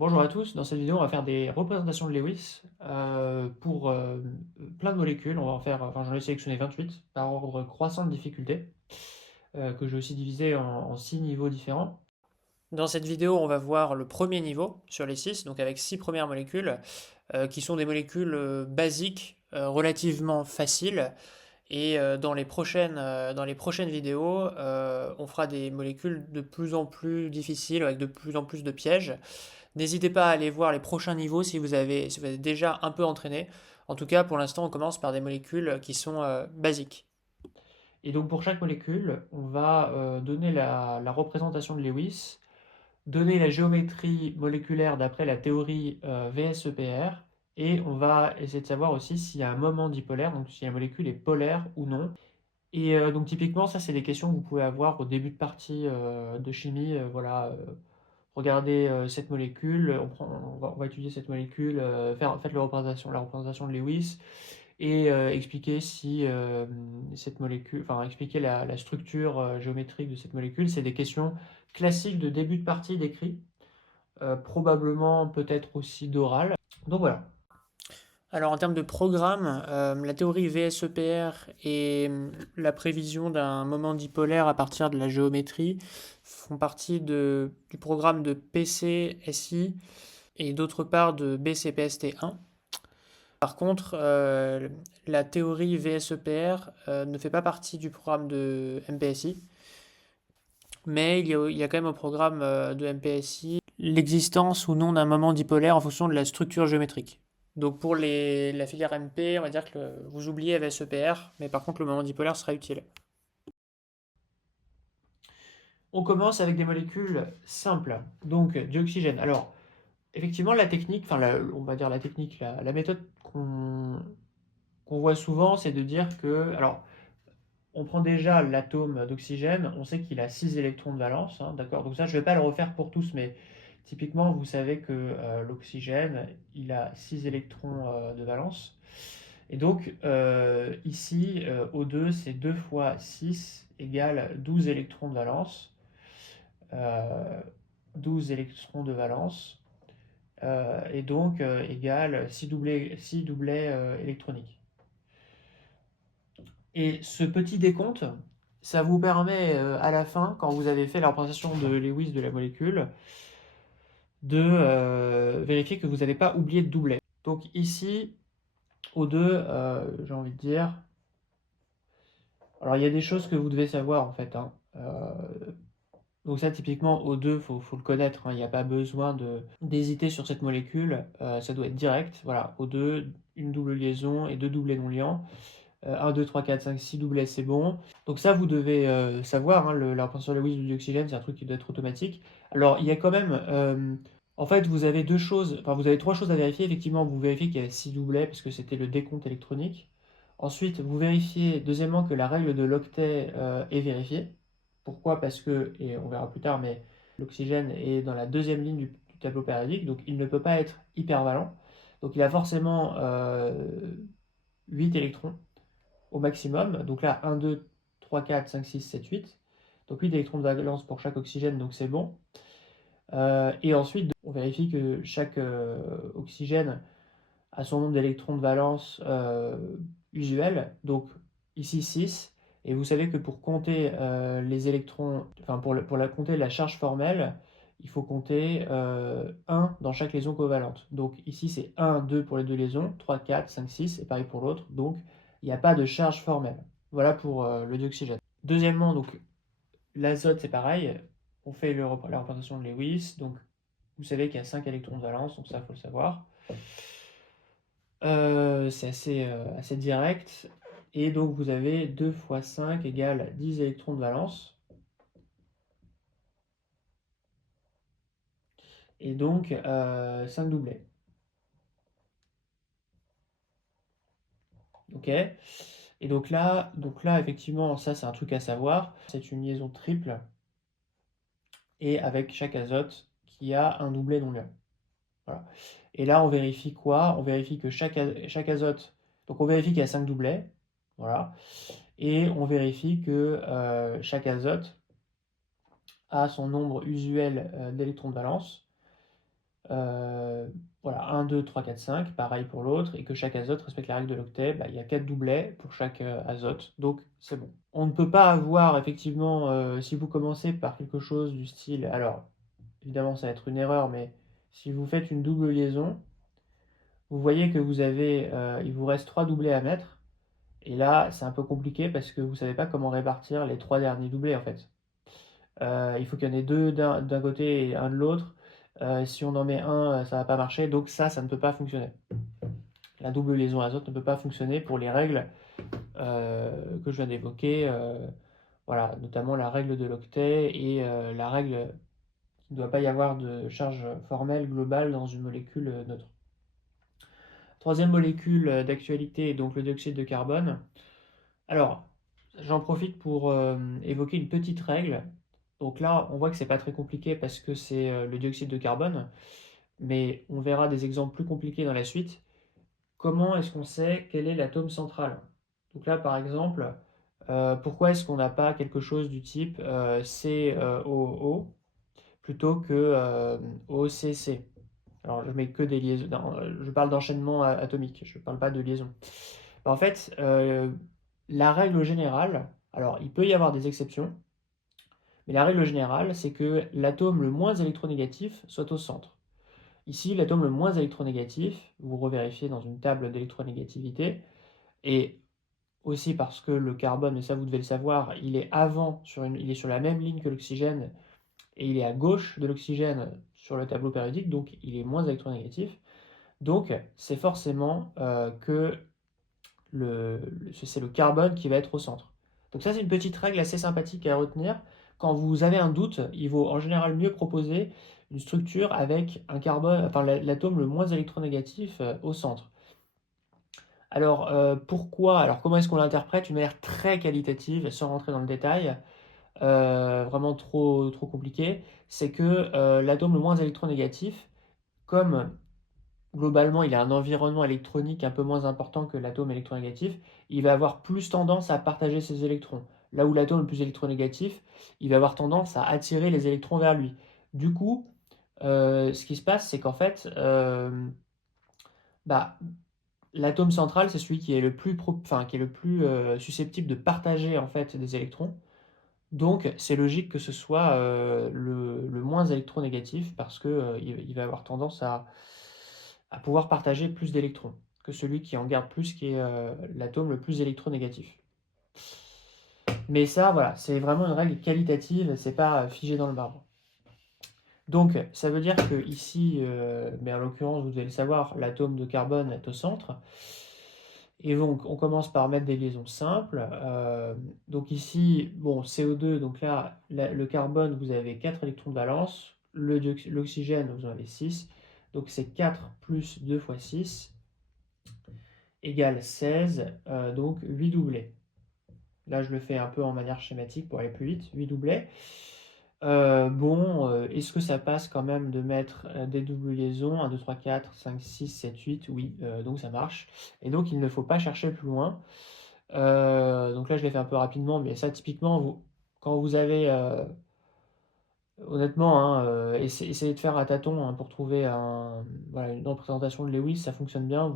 Bonjour à tous, dans cette vidéo on va faire des représentations de Lewis pour plein de molécules. On va en faire, enfin j'en ai sélectionné 28 par ordre croissant de difficulté, que j'ai aussi divisé en 6 niveaux différents. Dans cette vidéo, on va voir le premier niveau sur les 6, donc avec 6 premières molécules, qui sont des molécules basiques, relativement faciles. Et dans les prochaines vidéos, on fera des molécules de plus en plus difficiles, avec de plus en plus de pièges. N'hésitez pas à aller voir les prochains niveaux si vous êtes déjà un peu entraîné. En tout cas, pour l'instant, on commence par des molécules qui sont basiques. Et donc pour chaque molécule, on va donner la représentation de Lewis, donner la géométrie moléculaire d'après la théorie VSEPR, et on va essayer de savoir aussi s'il y a un moment dipolaire, donc si la molécule est polaire ou non. Et donc typiquement, ça c'est des questions que vous pouvez avoir au début de partie de chimie. Voilà, regardez cette molécule, on va étudier cette molécule, faites la représentation de Lewis et expliquer si cette molécule, enfin expliquer la structure géométrique de cette molécule. C'est des questions classiques de début de partie d'écrit, probablement peut-être aussi d'oral. Donc voilà. Alors en termes de programme, la théorie VSEPR et la prévision d'un moment dipolaire à partir de la géométrie font partie du programme de PCSI et d'autre part de BCPST1. Par contre, la théorie VSEPR ne fait pas partie du programme de MPSI, mais il y a quand même au programme de MPSI l'existence ou non d'un moment dipolaire en fonction de la structure géométrique. Donc pour la filière MP, on va dire que vous oubliez VSEPR, mais par contre le moment dipolaire sera utile. On commence avec des molécules simples, donc dioxygène. Alors, effectivement, la technique, on va dire la technique, la méthode qu'on voit souvent, c'est de dire que, alors, on prend déjà l'atome d'oxygène, on sait qu'il a 6 électrons de valence, hein, d'accord? Donc ça, je ne vais pas le refaire pour tous, mais typiquement, vous savez que l'oxygène, il a 6 électrons de valence. Et donc, ici, O2, c'est 2 fois 6 égale 12 électrons de valence. Euh, 12 électrons de valence. Et donc égale 6 doublets électroniques. Et ce petit décompte, ça vous permet à la fin, quand vous avez fait la représentation de Lewis de la molécule, de vérifier que vous n'avez pas oublié de doubler. Donc ici, O2, j'ai envie de dire, alors il y a des choses que vous devez savoir en fait, hein. Donc ça, typiquement, O2, faut le connaître, hein. Il n'y a pas besoin d'hésiter sur cette molécule. Ça doit être direct. Voilà, O2, une double liaison et deux doublés non liants. 1, 2, 3, 4, 5, 6 doublets, c'est bon. Donc ça, vous devez savoir, hein, la représentation Lewis du dioxygène, c'est un truc qui doit être automatique. Alors, il y a quand même... en fait, vous avez deux choses, enfin, vous avez trois choses à vérifier. Effectivement, vous vérifiez qu'il y a 6 doublets, parce que c'était le décompte électronique. Ensuite, vous vérifiez, deuxièmement, que la règle de l'octet est vérifiée. Pourquoi? Parce que, et on verra plus tard, mais l'oxygène est dans la deuxième ligne du tableau périodique, donc il ne peut pas être hypervalent. Donc il a forcément 8 électrons au maximum. Donc là, 1, 2, 3, 4, 5, 6, 7, 8. Donc 8 électrons de valence pour chaque oxygène, donc c'est bon. Et ensuite, on vérifie que chaque oxygène a son nombre d'électrons de valence usuel. Donc ici 6. Et vous savez que pour compter les électrons, enfin compter la charge formelle, il faut compter 1 dans chaque liaison covalente. Donc ici c'est 1, 2 pour les deux liaisons, 3, 4, 5, 6, et pareil pour l'autre. Donc il n'y a pas de charge formelle. Voilà pour le dioxygène. Deuxièmement, donc l'azote c'est pareil. On fait la représentation de Lewis. Donc vous savez qu'il y a 5 électrons de valence, donc ça il faut le savoir. C'est assez direct. Et donc vous avez 2 fois 5 égale 10 électrons de valence. Et donc 5 doublets. Ok. Et donc là, effectivement, ça c'est un truc à savoir. C'est une liaison triple et avec chaque azote qui a un doublet non lieu. Voilà. Et là, on vérifie quoi? On vérifie que chaque azote. Donc on vérifie qu'il y a 5 doublets. Voilà. Et on vérifie que chaque azote a son nombre usuel d'électrons de valence. Voilà, 1, 2, 3, 4, 5, pareil pour l'autre, et que chaque azote respecte la règle de l'octet, il y a 4 doublets pour chaque azote, donc c'est bon. On ne peut pas avoir, effectivement, si vous commencez par quelque chose du style, alors, évidemment ça va être une erreur, mais si vous faites une double liaison, vous voyez que il vous reste 3 doublés à mettre, et là c'est un peu compliqué parce que vous ne savez pas comment répartir les 3 derniers doublés en fait. Il faut qu'il y en ait 2 d'un côté et un de l'autre. Si on en met un, ça va pas marcher, donc ça ne peut pas fonctionner. La double liaison azote ne peut pas fonctionner pour les règles que je viens d'évoquer, voilà, notamment la règle de l'octet et la règle qu'il ne doit pas y avoir de charge formelle globale dans une molécule neutre. Troisième molécule d'actualité, donc le dioxyde de carbone. Alors, j'en profite pour évoquer une petite règle. Donc là, on voit que c'est pas très compliqué parce que c'est le dioxyde de carbone, mais on verra des exemples plus compliqués dans la suite. Comment est-ce qu'on sait quel est l'atome central? Donc là, par exemple, pourquoi est-ce qu'on n'a pas quelque chose du type COO plutôt que OCC? Alors, je mets que des liaisons. Non, je parle d'enchaînement atomique, je ne parle pas de liaison. En fait, la règle générale, alors il peut y avoir des exceptions, mais la règle générale, c'est que l'atome le moins électronégatif soit au centre. Ici, l'atome le moins électronégatif, vous revérifiez dans une table d'électronégativité, et aussi parce que le carbone, et ça vous devez le savoir, il est il est sur la même ligne que l'oxygène, et il est à gauche de l'oxygène sur le tableau périodique, donc il est moins électronégatif. Donc c'est forcément que c'est le carbone qui va être au centre. Donc ça, c'est une petite règle assez sympathique à retenir. Quand vous avez un doute, il vaut en général mieux proposer une structure avec un carbone, enfin l'atome le moins électronégatif au centre. Alors pourquoi? Alors comment est-ce qu'on l'interprète? D'une manière très qualitative, sans rentrer dans le détail, vraiment trop compliqué, c'est que l'atome le moins électronégatif, comme globalement, il a un environnement électronique un peu moins important que l'atome électronégatif, il va avoir plus tendance à partager ses électrons. Là où l'atome est plus électronégatif, il va avoir tendance à attirer les électrons vers lui. Du coup, ce qui se passe, c'est qu'en fait, bah, l'atome central, c'est celui qui est le plus, qui est le plus susceptible de partager en fait des électrons. Donc, c'est logique que ce soit le moins électronégatif parce que il va avoir tendance à pouvoir partager plus d'électrons que celui qui en garde plus, qui est l'atome le plus électronégatif. Mais ça, voilà, c'est vraiment une règle qualitative, c'est pas figé dans le marbre. Donc, ça veut dire que ici, mais en l'occurrence, vous devez le savoir, l'atome de carbone est au centre. Et donc, on commence par mettre des liaisons simples. Donc ici, bon, CO2, donc là, le carbone, vous avez 4 électrons de valence. L'oxygène, vous en avez 6. Donc c'est 4 plus 2 fois 6 égale 16, donc 8 doublés. Là, je le fais un peu en manière schématique pour aller plus vite, 8 doublés. Est-ce que ça passe quand même de mettre des doubles liaisons 1, 2, 3, 4, 5, 6, 7, 8? Oui, donc ça marche. Et donc, il ne faut pas chercher plus loin. Donc là, je l'ai fait un peu rapidement, mais ça, typiquement, quand vous avez... honnêtement, hein, essayez de faire à tâtons hein, pour trouver voilà, une représentation de Lewis, ça fonctionne bien.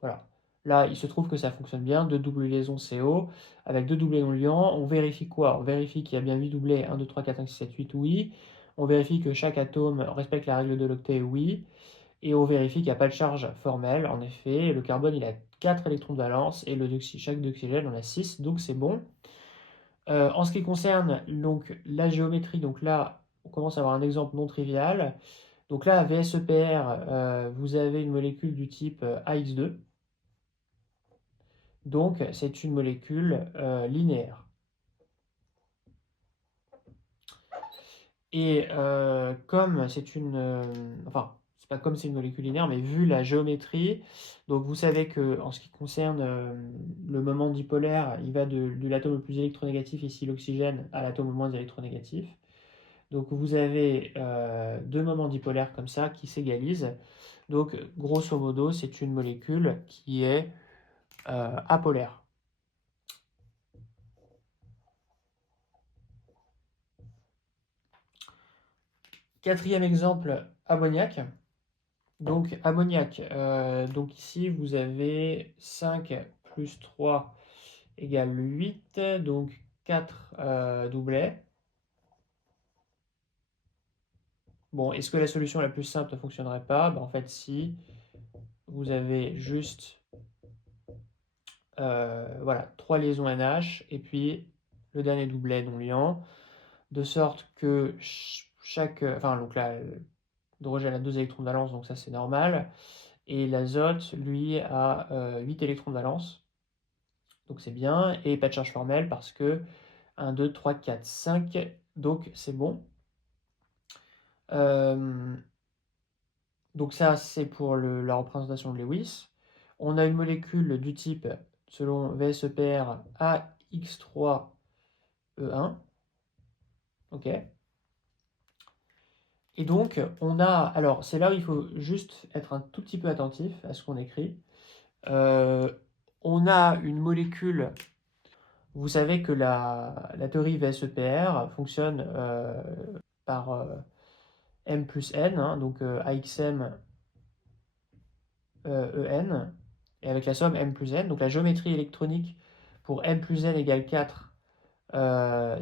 Voilà. Là, il se trouve que ça fonctionne bien, deux doubles liaisons CO, avec deux doublés non liants. On vérifie quoi? On vérifie qu'il y a bien 8 doublés, 1, 2, 3, 4, 5, 6, 7, 8, oui. On vérifie que chaque atome respecte la règle de l'octet, oui. Et on vérifie qu'il n'y a pas de charge formelle. En effet, le carbone, il a 4 électrons de valence, et chaque dioxygène en a 6, donc c'est bon. En ce qui concerne donc, la géométrie, donc là, on commence à avoir un exemple non trivial. Donc là, VSEPR, vous avez une molécule du type AX2. Donc, c'est une molécule linéaire. Et comme c'est enfin, c'est pas comme c'est une molécule linéaire, mais vu la géométrie, donc vous savez que en ce qui concerne le moment dipolaire, il va de l'atome le plus électronégatif, ici l'oxygène, à l'atome le moins électronégatif. Donc vous avez deux moments dipolaires comme ça qui s'égalisent. Donc grosso modo, c'est une molécule qui est apolaire. Quatrième exemple ammoniac. Donc, ammoniac, donc ici, vous avez 5 plus 3 égale 8, donc 4 doublets. Bon, est-ce que la solution la plus simple ne fonctionnerait pas? En fait, si vous avez juste voilà, 3 liaisons NH et puis le dernier doublet non liant, de sorte que chaque. Enfin, donc là, l'hydrogène a 2 électrons de valence, donc ça c'est normal. Et l'azote, lui, a 8 électrons de valence. Donc c'est bien. Et pas de charge formelle parce que 1, 2, 3, 4, 5. Donc c'est bon. Donc ça, c'est pour la représentation de Lewis. On a une molécule du type, selon VSEPR, AX3E1. OK. Et donc, on a... Alors, c'est là où il faut juste être un tout petit peu attentif à ce qu'on écrit. On a une molécule... Vous savez que la théorie VSEPR fonctionne par M plus N, hein, donc AXM En, et avec la somme M plus N. Donc la géométrie électronique pour M plus N égale 4,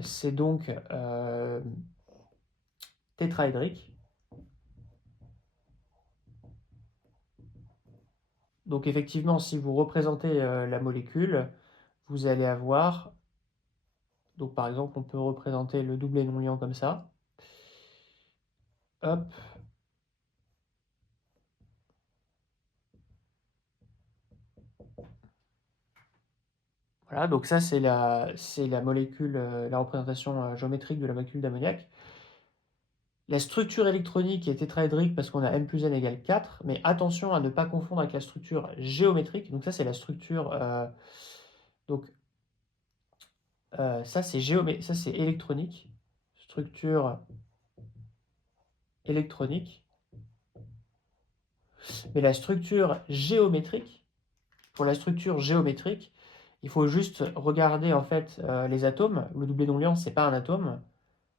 c'est donc tétraédrique. Donc effectivement, si vous représentez la molécule, vous allez avoir, donc par exemple, on peut représenter le doublet non liant comme ça. Hop. Voilà, donc ça c'est la molécule, la représentation géométrique de la molécule d'ammoniac. La structure électronique est tétraédrique parce qu'on a M plus N égale 4, mais attention à ne pas confondre avec la structure géométrique. Donc ça c'est la structure, donc ça c'est électronique, structure électronique. Mais la structure géométrique, pour la structure géométrique, il faut juste regarder en fait les atomes. Le doublet non liant, c'est pas un atome.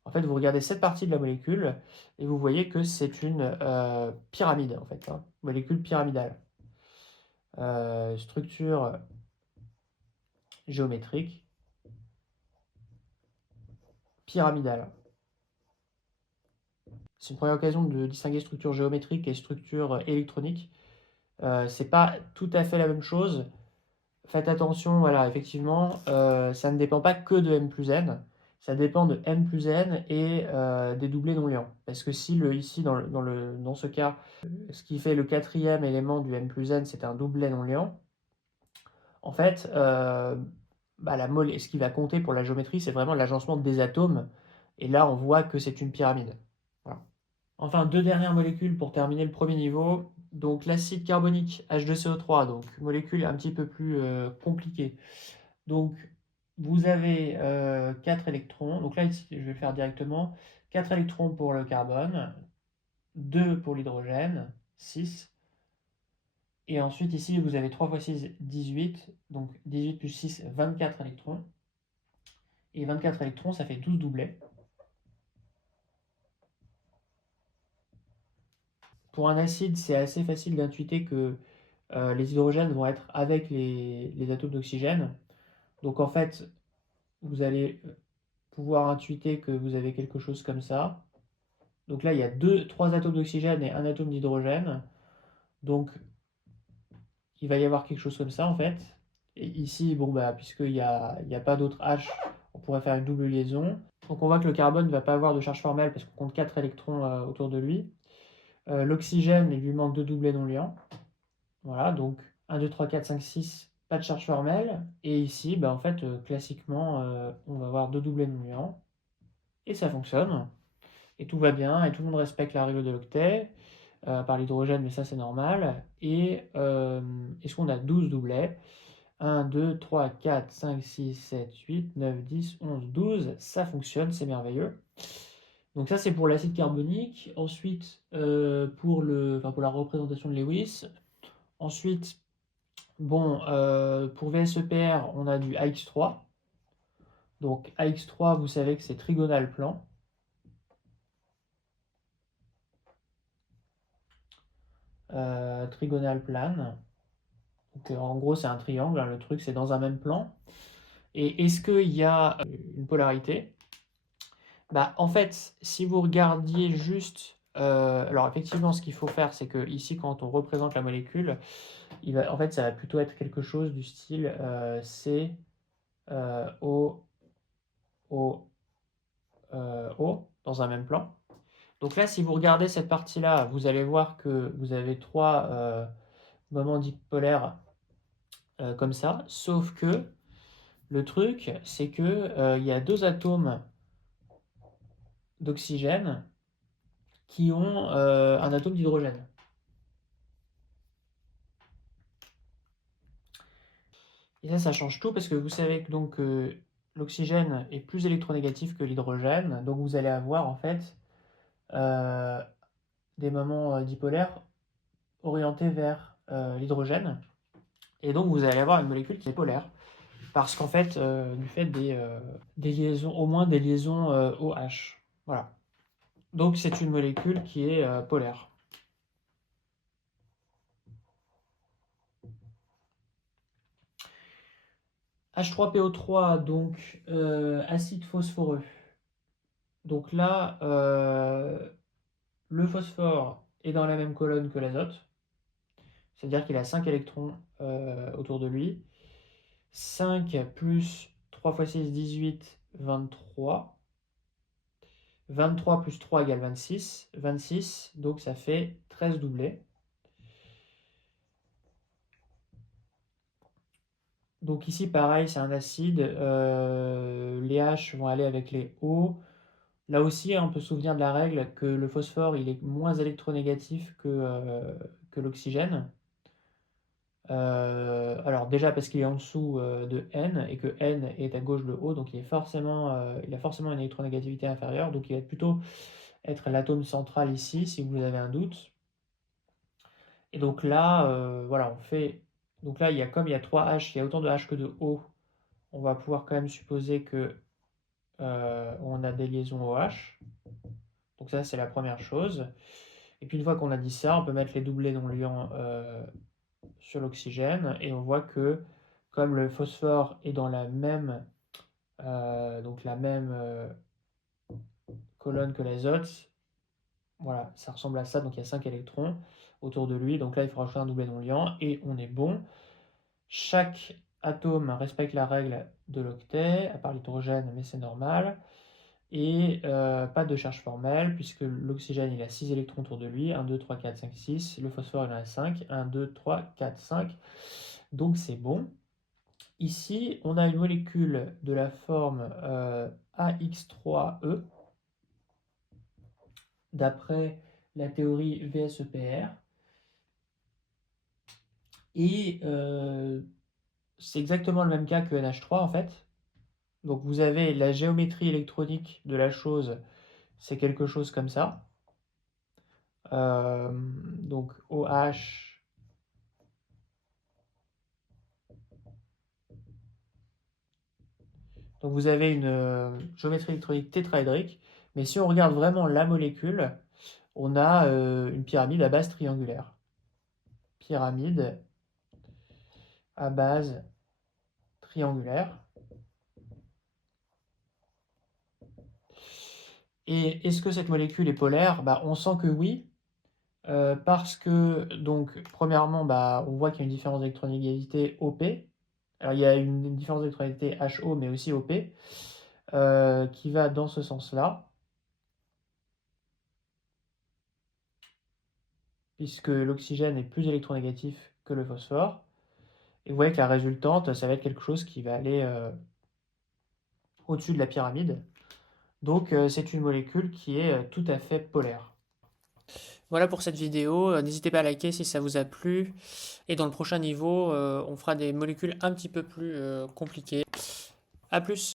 En fait, vous regardez cette partie de la molécule et vous voyez que c'est une pyramide en fait, hein, molécule pyramidale. Structure géométrique pyramidale. C'est une première occasion de distinguer structure géométrique et structure électronique. C'est pas tout à fait la même chose. Faites attention, voilà, effectivement, ça ne dépend pas que de M plus N, ça dépend de M plus N et des doublets non liants. Parce que si ici, dans ce cas, ce qui fait le quatrième élément du M plus N, c'est un doublet non liant, en fait, ce qui va compter pour la géométrie, c'est vraiment l'agencement des atomes. Et là, on voit que c'est une pyramide. Voilà. Enfin, deux dernières molécules pour terminer le premier niveau. Donc l'acide carbonique H2CO3, donc molécule un petit peu plus compliquée. Donc vous avez 4 électrons. Donc là, ici, je vais le faire directement. 4 électrons pour le carbone, 2 pour l'hydrogène, 6. Et ensuite, ici, vous avez 3 x 6, 18. Donc 18 plus 6, 24 électrons. Et 24 électrons, ça fait 12 doublets. Pour un acide, c'est assez facile d'intuiter que les hydrogènes vont être avec les atomes d'oxygène. Donc en fait, vous allez pouvoir intuiter que vous avez quelque chose comme ça. Donc là, il y a 3 atomes d'oxygène et un atome d'hydrogène. Donc il va y avoir quelque chose comme ça en fait. Et ici, bon bah, puisqu'il n'y a pas d'autre H, on pourrait faire une double liaison. Donc on voit que le carbone ne va pas avoir de charge formelle parce qu'on compte 4 électrons autour de lui. L'oxygène, il lui manque 2 doublets non liants. Voilà, donc 1, 2, 3, 4, 5, 6, pas de charge formelle. Et ici, bah, en fait, classiquement, on va avoir 2 doublets non liants. Et ça fonctionne. Et tout va bien, et tout le monde respecte la règle de l'octet, par l'hydrogène, mais ça c'est normal. Et est-ce qu'on a 12 doublets? 1, 2, 3, 4, 5, 6, 7, 8, 9, 10, 11, 12. Ça fonctionne, c'est merveilleux. Donc ça c'est pour l'acide carbonique. Ensuite, pour la représentation de Lewis. Ensuite, bon, pour VSEPR, on a du AX3. Donc AX3, vous savez que c'est trigonal plan. trigonale plane. Donc, en gros, c'est un triangle, hein, le truc, c'est dans un même plan. Et est-ce qu'il y a une polarité? Bah, en fait, si vous regardiez juste... alors, effectivement, ce qu'il faut faire, c'est que ici, quand on représente la molécule, en fait, ça va plutôt être quelque chose du style C, O, O, O, dans un même plan. Donc là, si vous regardez cette partie-là, vous allez voir que vous avez trois moments dipolaires comme ça, sauf que le truc, c'est que il y a deux atomes d'oxygène qui ont un atome d'hydrogène. Et ça change tout parce que vous savez que donc l'oxygène est plus électronégatif que l'hydrogène, donc vous allez avoir en fait euh, des moments dipolaires orientés vers l'hydrogène, et donc vous allez avoir une molécule qui est polaire, parce qu'en fait, du fait des liaisons, au moins des liaisons OH. Voilà. Donc c'est une molécule qui est polaire. H3PO3, donc acide phosphoreux. Donc là, le phosphore est dans la même colonne que l'azote, c'est-à-dire qu'il a 5 électrons autour de lui. 5 plus 3 x 6, 18, 23. 23 plus 3 égale 26. 26, donc ça fait 13 doublés. Donc ici, pareil, c'est un acide. Les H vont aller avec les O. Là aussi, on peut se souvenir de la règle que le phosphore, il est moins électronégatif que l'oxygène. Alors déjà parce qu'il est en dessous de N et que N est à gauche de O, donc il a forcément une électronégativité inférieure, donc il va plutôt être l'atome central ici, si vous avez un doute. Et donc là, voilà, on fait... Donc là, comme il y a 3 H, il y a autant de H que de O, on va pouvoir quand même supposer que on a des liaisons OH. Donc ça, c'est la première chose. Et puis une fois qu'on a dit ça, on peut mettre les doublés non-liants sur l'oxygène, et on voit que comme le phosphore est dans la même, colonne que l'azote, voilà, ça ressemble à ça, donc il y a 5 électrons autour de lui, donc là il faut rajouter un doublé non-liant, et on est bon. Chaque atome respecte la règle de l'octet, à part l'hydrogène, mais c'est normal. Et pas de charge formelle, puisque l'oxygène il a 6 électrons autour de lui, 1, 2, 3, 4, 5, 6, le phosphore il en a 5, 1, 2, 3, 4, 5, donc c'est bon. Ici, on a une molécule de la forme AX3E, d'après la théorie VSEPR, et c'est exactement le même cas que NH3 en fait. Donc vous avez la géométrie électronique de la chose, c'est quelque chose comme ça. Donc OH, donc vous avez une géométrie électronique tétraédrique, mais si on regarde vraiment la molécule, on a une pyramide à base triangulaire. Pyramide à base triangulaire. Et est-ce que cette molécule est polaire? Bah, on sent que oui, parce que, donc, premièrement, bah, on voit qu'il y a une différence d'électronégalité OP. Alors, il y a une différence d'électronégalité HO, mais aussi OP, qui va dans ce sens-là, puisque l'oxygène est plus électronégatif que le phosphore. Et vous voyez que la résultante, ça va être quelque chose qui va aller au-dessus de la pyramide. Donc, c'est une molécule qui est tout à fait polaire. Voilà pour cette vidéo, n'hésitez pas à liker si ça vous a plu. Et dans le prochain niveau, on fera des molécules un petit peu plus compliquées. A plus!